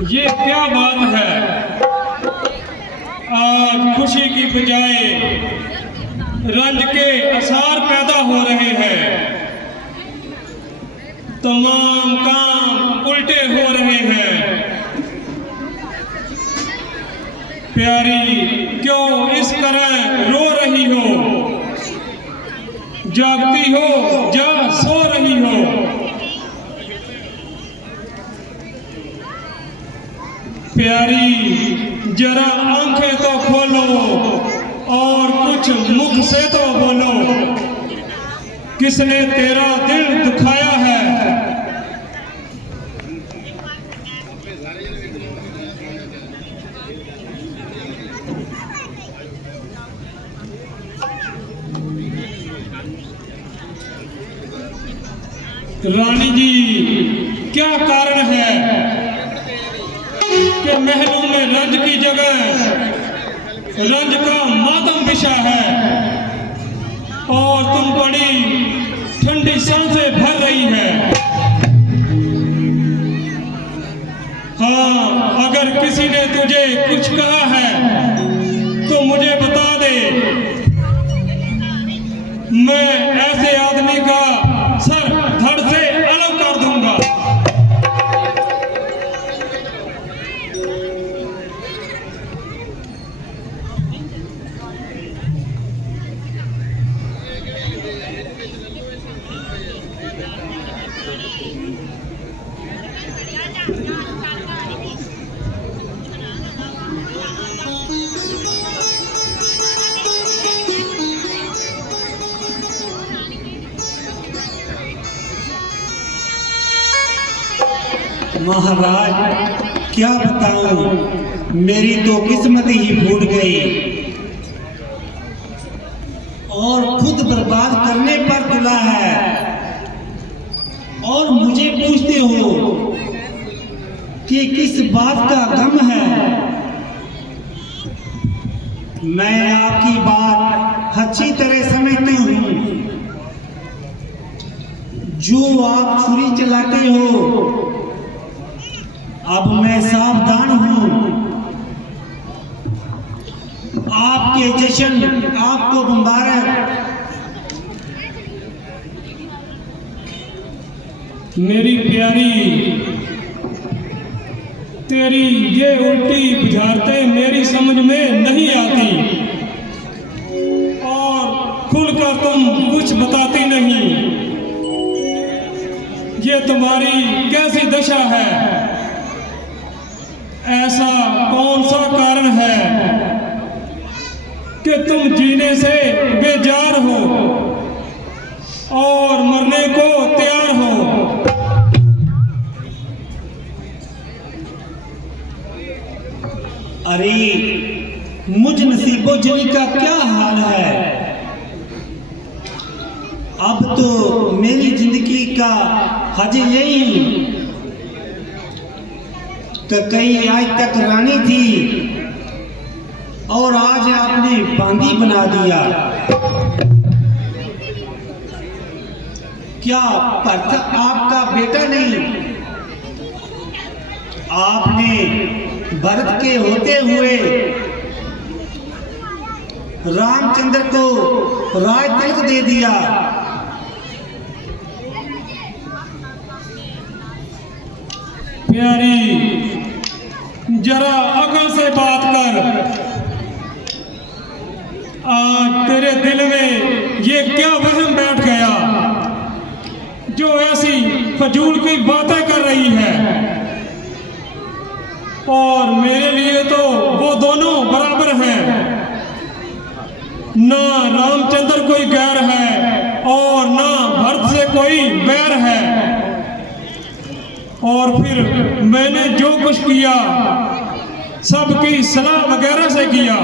ये क्या बात है, आज खुशी की बजाय रंज के आसार पैदा हो रहे हैं। तमाम काम उल्टे हो रहे हैं। प्यारी क्यों इस तरह रो रही हो? जागती हो या सो रही हो? प्यारी जरा आंखें तो खोलो और कुछ मुख से तो बोलो। किसने तेरा दिल दुखाया है? रानी जी, क्या कारण है कि महलों में रंज की जगह रंज का मातम बिछा है और तुम बड़ी ठंडी सांसें भर रही है? हाँ, अगर किसी ने तुझे कुछ कहा है तो मुझे बता दे। मैं ऐसे आदमी का सर धड़ से अलग कर दूंगा। महाराज, क्या बताऊं, मेरी तो किस्मत ही फूट गई और खुद बर्बाद करने पर तुला है। और मुझे पूछते हो कि किस बात का गम है? मैं आपकी बात अच्छी तरह समझता हूं। जो आप छुरी चलाते हो, अब मैं सावधान हूं। आपके जश्न आपको मुबारक। मेरी प्यारी, तेरी ये उल्टी बुझारतें मेरी समझ में नहीं आती और खुलकर तुम कुछ बताती नहीं। ये तुम्हारी कैसी दशा है? ऐसा कौन सा कारण है कि तुम जीने से बेजार हो और मरने को तैयार हो? अरे, मुझ नसीबोजनी का क्या हाल है? अब तो मेरी जिंदगी का हज यही तो कई आज तक रानी थी और आज आपने बांदी बना दिया। क्या पर्थ आपका बेटा नहीं? आपने भरत के होते हुए रामचंद्र को राज तिलक दे दिया। प्यारी, जरा अकल से बात कर। आज तेरे दिल में ये क्या वहम बैठ गया जो ऐसी फजूल की बातें कर रही है? और मेरे लिए तो वो दोनों बराबर हैं। ना रामचंद्र कोई गैर है और ना भरत से कोई बैर है। और फिर मैंने जो कुछ किया सबकी सलाह वगैरह से किया।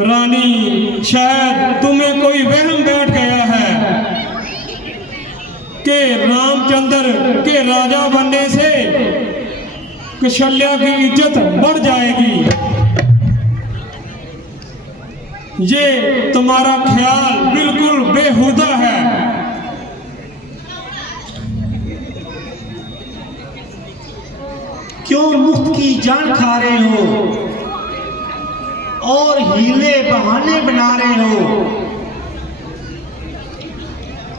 रानी, शायद तुम्हें कोई वहम बैठ गया है कि रामचंद्र के राजा बनने से कौशल्या की इज्जत बढ़ जाएगी। ये तुम्हारा ख्याल बिल्कुल बेहुदा है। क्यों मुफ्त की जान खा रहे हो और हीले बहाने बना रहे हो?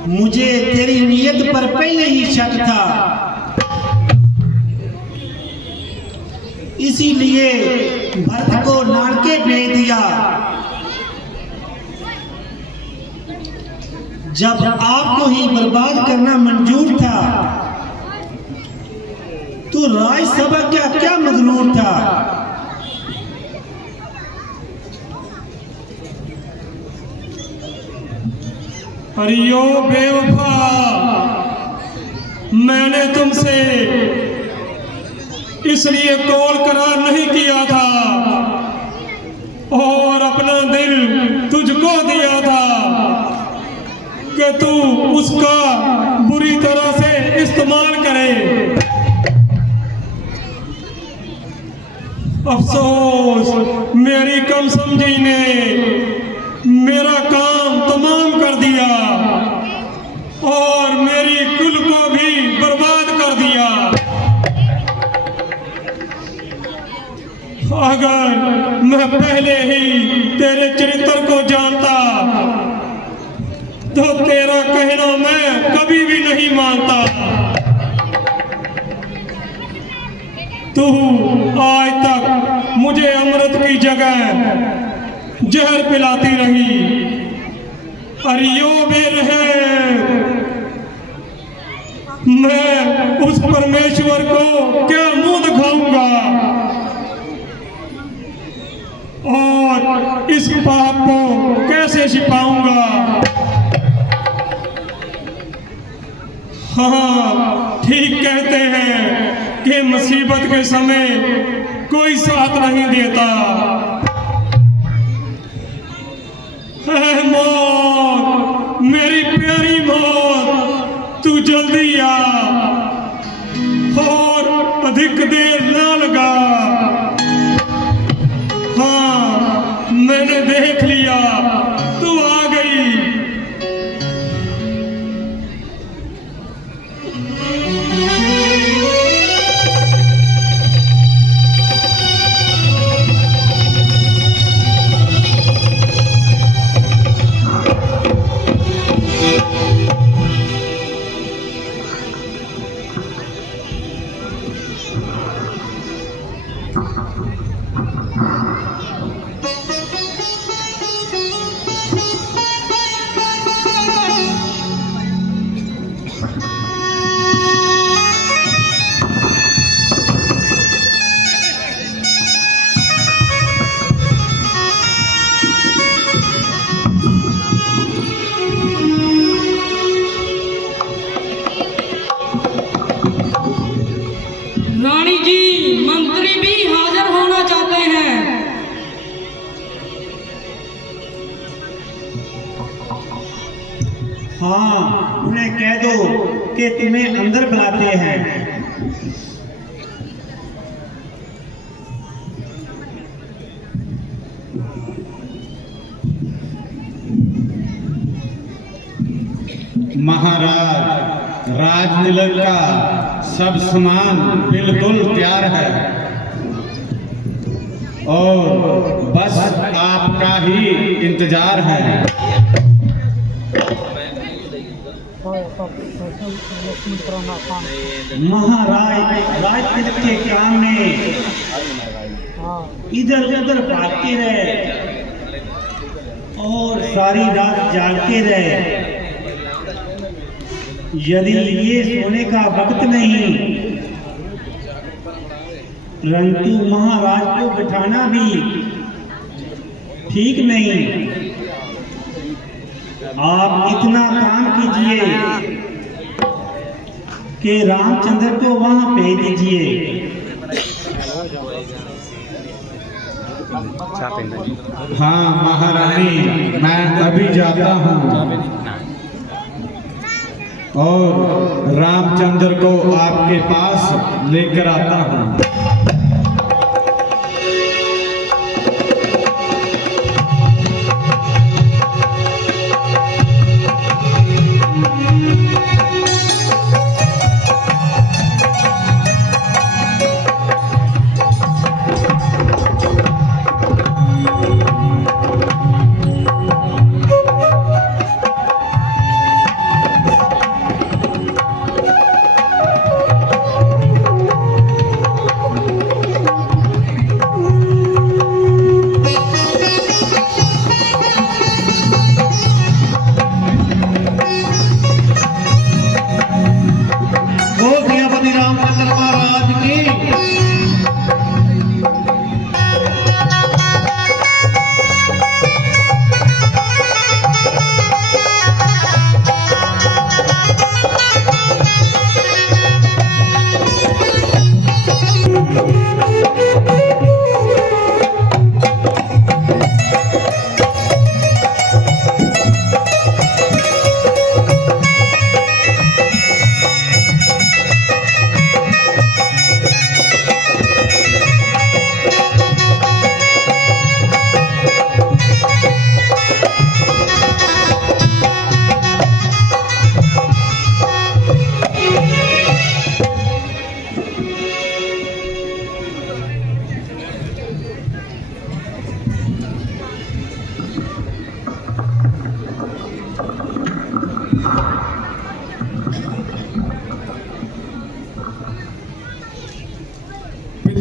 मुझे तेरी नीयत पर पहले ही शक था, इसीलिए भरत को नानके भेज दिया। जब आपको ही बर्बाद करना मंजूर था तो राज सभा क्या मगरूर था। अरियो बेवफा, मैंने तुमसे इसलिए कॉल करार नहीं किया था और अपना दिल तुझको दिया था कि तू उसका बुरी तरह से इस्तेमाल करे। अफसोस मेरी कम समझी ने मेरा काम तमाम कर दिया और मेरी कुल को भी बर्बाद कर दिया। अगर मैं पहले ही तेरे चरित्र को जानता तो तेरा कहना मैं कभी भी नहीं मानता। तू आज तक मुझे अमृत की जगह जहर पिलाती रही। अरियो बेरहम, मैं उस परमेश्वर को क्या मुंह दिखाऊंगा और इस पाप को कैसे छिपाऊंगा। हाँ, ठीक कहते हैं कि मुसीबत के समय कोई साथ नहीं देता। मौत, मेरी प्यारी मौत, तू जल्दी आ और अधिक देर ना लगा। हाँ, मैंने देख लिया, तू आ गई। रानी जी, मंत्री भी हाजिर होना चाहते हैं। हाँ, उन्हें कह दो कि तुम्हें अंदर बुलाते हैं। महाराज, राज तिलक का सब सामान बिल्कुल तैयार है और बस आपका ही इंतजार है। महाराज, राज तिलक के काम में इधर उधर भागते रहे और सारी रात जागते रहे। यदि ये सोने का वक्त नहीं, परंतु महाराज को बिठाना भी ठीक नहीं। आप इतना काम कीजिए कि रामचंद्र को वहां भेज दीजिए। हाँ महारानी, मैं अभी जाता हूँ और रामचंद्र को आपके पास लेकर आता हूँ।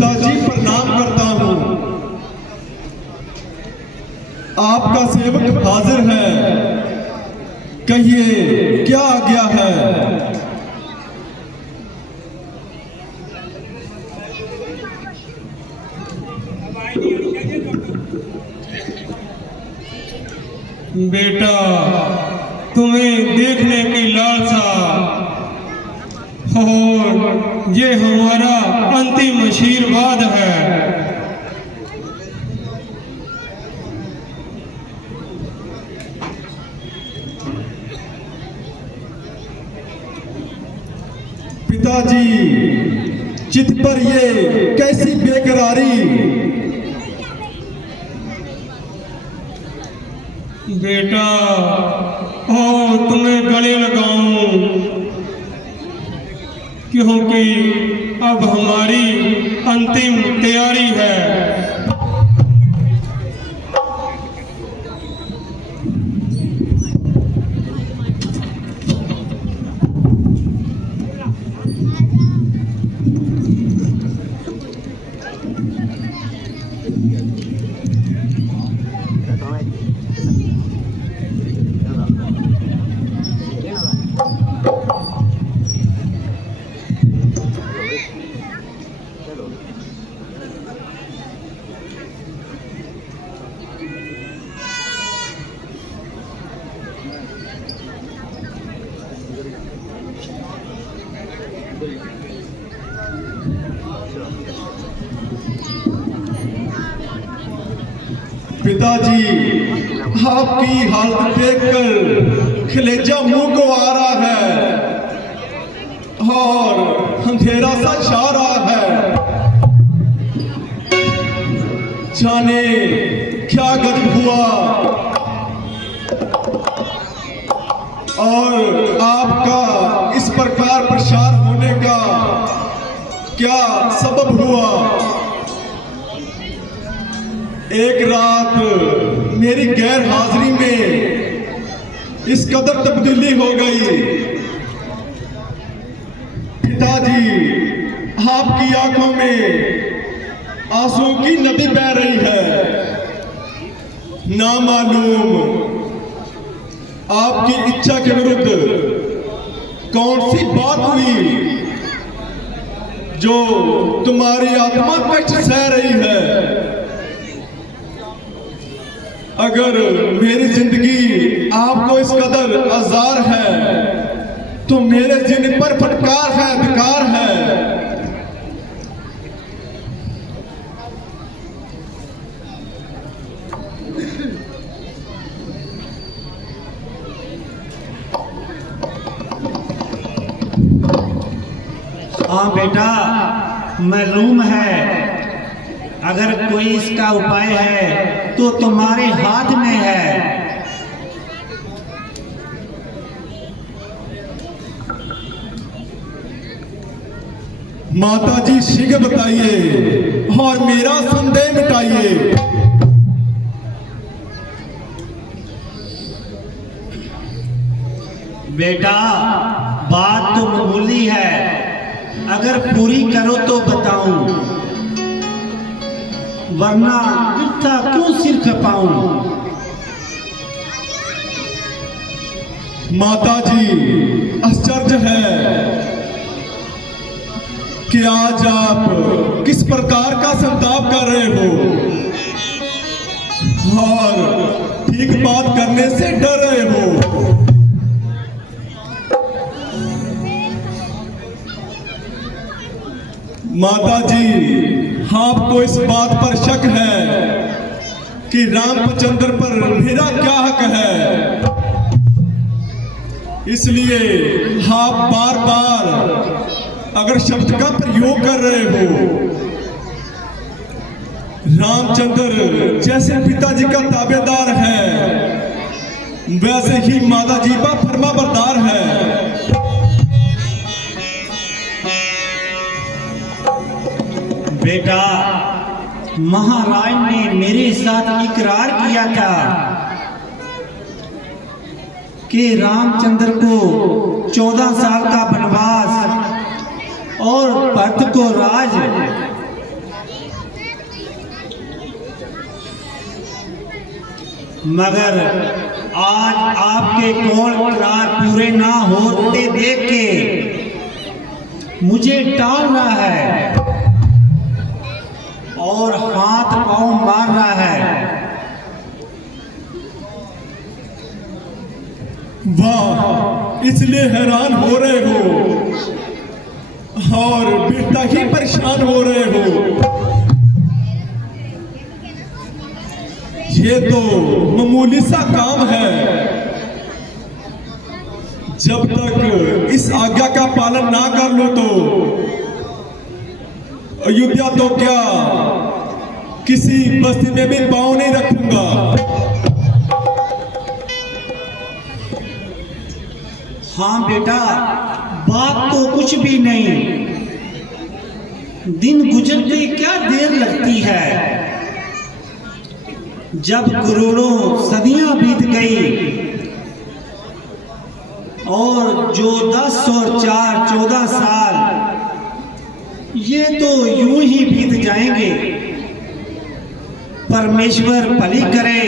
पिताजी प्रणाम करता हूँ। आपका सेवक हाजिर है, कहिए क्या आज्ञा है। बेटा, तुम्हें देखने की लालसा और ये हमारा अंतिम आशीर्वाद है। पिताजी, चित पर ये कैसी बेकरारी। बेटा, और तुम्हें गले लगाऊं, क्योंकि अब हमारी अंतिम तैयारी है। पिताजी, आपकी हालत देखकर कलेजा मुंह को आ रहा है और अंधेरा सा छा रहा है। जाने क्या गजब हुआ और आपका इस प्रकार प्रसार होने का क्या सबब हुआ। एक रात मेरी गैर हाजिरी में इस कदर तब्दीली हो गई। पिताजी, आपकी आंखों में आंसू की नदी बह रही है। ना मालूम आपकी इच्छा के विरुद्ध कौन सी बात हुई जो तुम्हारी आत्मा कष्ट सह रही है। अगर मेरी जिंदगी आपको इस कदर आजार है तो मेरे जिन पर फटकार है, अधिकार है। हाँ बेटा, मालूम है, अगर कोई इसका उपाय है तो तुम्हारे हाथ में है। माता जी शीघ्र बताइए और मेरा संदेह मिटाइए। बेटा, बात तो मामूली है, अगर पूरी करो तो बताऊं, वरना इतना क्यों सिर खपाऊं। माता जी, आश्चर्य है कि आज आप किस प्रकार का संताप कर रहे हो और ठीक बात करने से डर रहे हो। माता जी, आपको इस बात पर शक है कि रामचंद्र पर मेरा क्या हक है, इसलिए आप बार बार अगर शब्द का प्रयोग कर रहे हो। रामचंद्र जैसे पिताजी का ताबेदार है, वैसे ही माता जी का फरमाबरदार है। बेटा, महाराज ने मेरे साथ इकरार किया था कि रामचंद्र को 14 साल का वनवास और भरत को राज मगर आज आपके कौल करार पूरे ना होते देख के मुझे टाल रहा है और हाथ पांव मार रहा है। वाह, इसलिए हैरान हो रहे हो और बेटा ही परेशान हो रहे हो। ये तो मामूली सा काम है। जब तक इस आज्ञा का पालन ना कर लो तो अयोध्या तो क्या किसी बस्ती में भी पांव नहीं रखूंगा। हाँ बेटा, बात तो कुछ भी नहीं, दिन गुजरते क्या देर लगती है। जब करोड़ों सदियां बीत गई और जो 10 और 4 14 साल ये तो यूं ही बीत जाएंगे। परमेश्वर भली करे,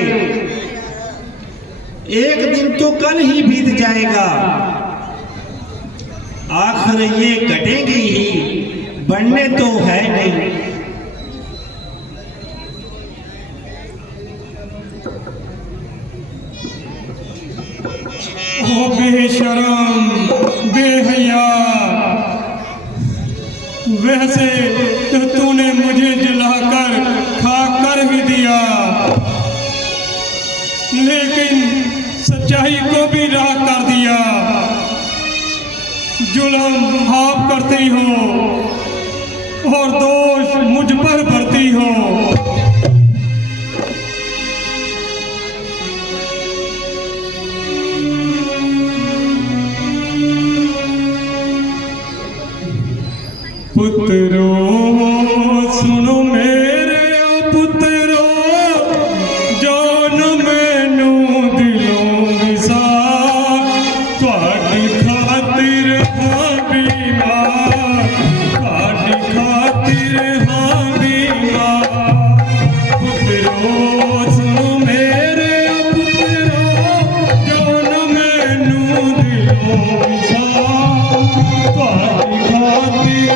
एक दिन तो कल ही बीत जाएगा। आखिर ये घटेंगे ही, बढ़ने तो है नहीं। ओ बेशरम बेहया, वैसे तो तूने मुझे जलाकर खाकर ही दिया, लेकिन सच्चाई को भी राह कर दिया। जुल्म आप करती हो और दोष मुझ पर भरती हो। पुत्रों सुनो मेरे पुत्रों, जान मैनू दिलों विसार, तुहाडी खातिर हाँ बीमार, तुहाडी खातिर हाँ बीमार। पुत्रों सुनो मेरे पुत्रों, जान मैनू दिलों विसार, तुहाडी खातिर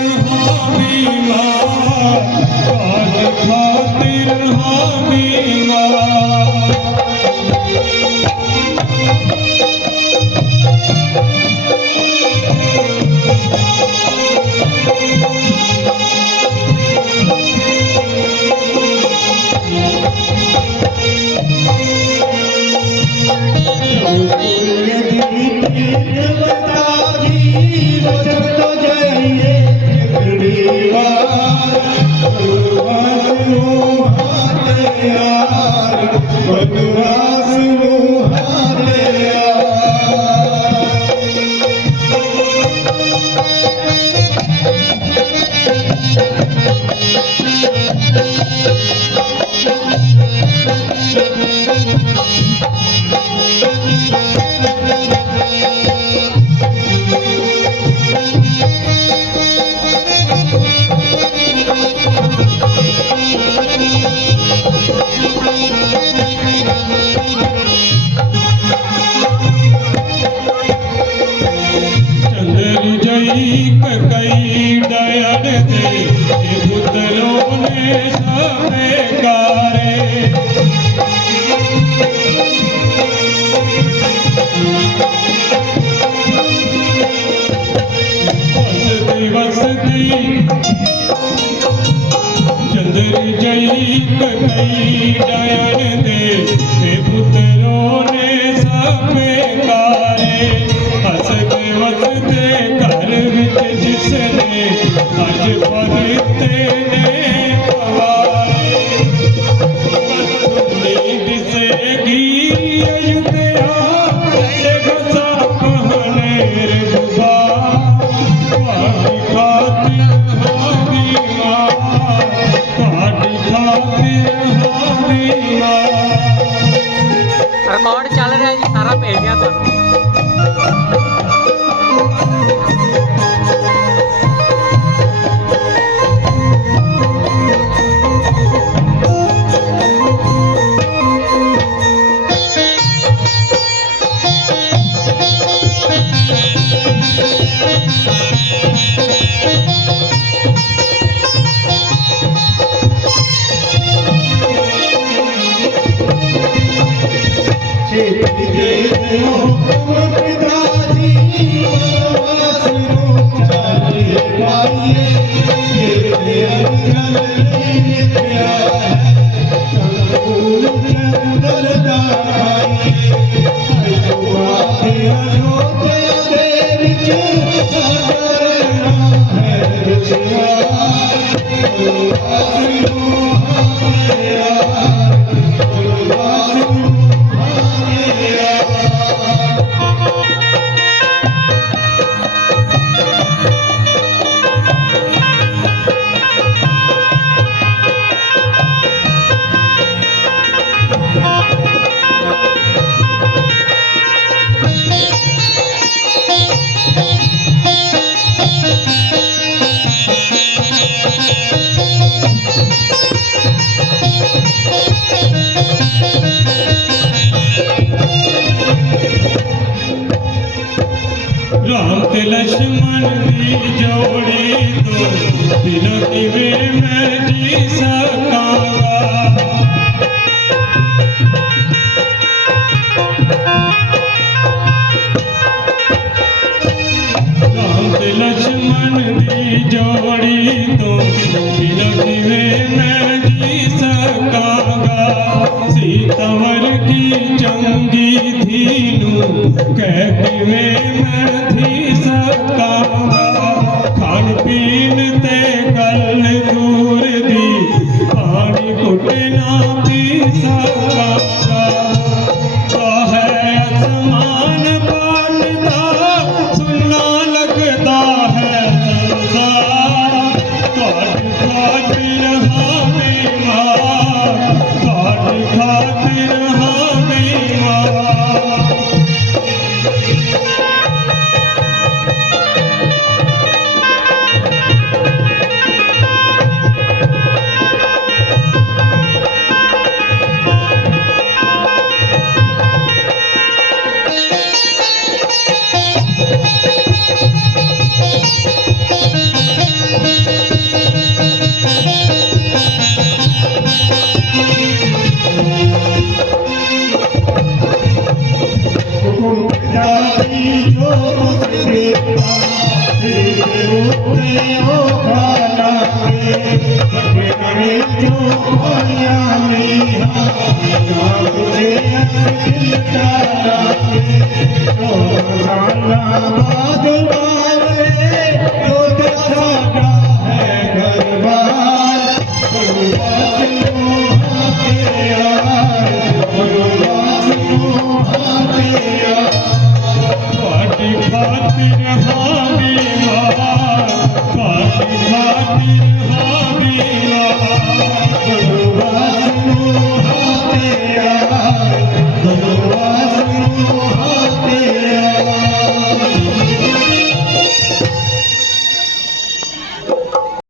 कई डायन दे पुत्रों ने सबे गारे, वसती चंद्र जई कई डायन दे पुत्रों ने सबे गारे। हसते वसते घर विच जिसने अज पवित्र ने पवारे, दिसेगी अयोध्या घसा हनेर गुबार, तुहाडी खातिर हाँ बीमार, तुहाडी खातिर हाँ बीमार। रिकॉर्ड चल रहा है जी, सारा भेज दिया तुहानू। राम ते लक्ष्मण की जोड़ी तो दिलों की वे मैं जी सकांगा। राम ते लक्ष्मण की जोड़ी तो दिलों की वे मैं जी सकांगा। सीतावर की चंगी थी कह के मैं थी सकांगा। खान पीन ते गल दूर दी पानी कुट ना पी सकांगा। तो है आसमान बाटता सुनना लगता है संसार। खातिर हमें मार खातिर हमें मार। जो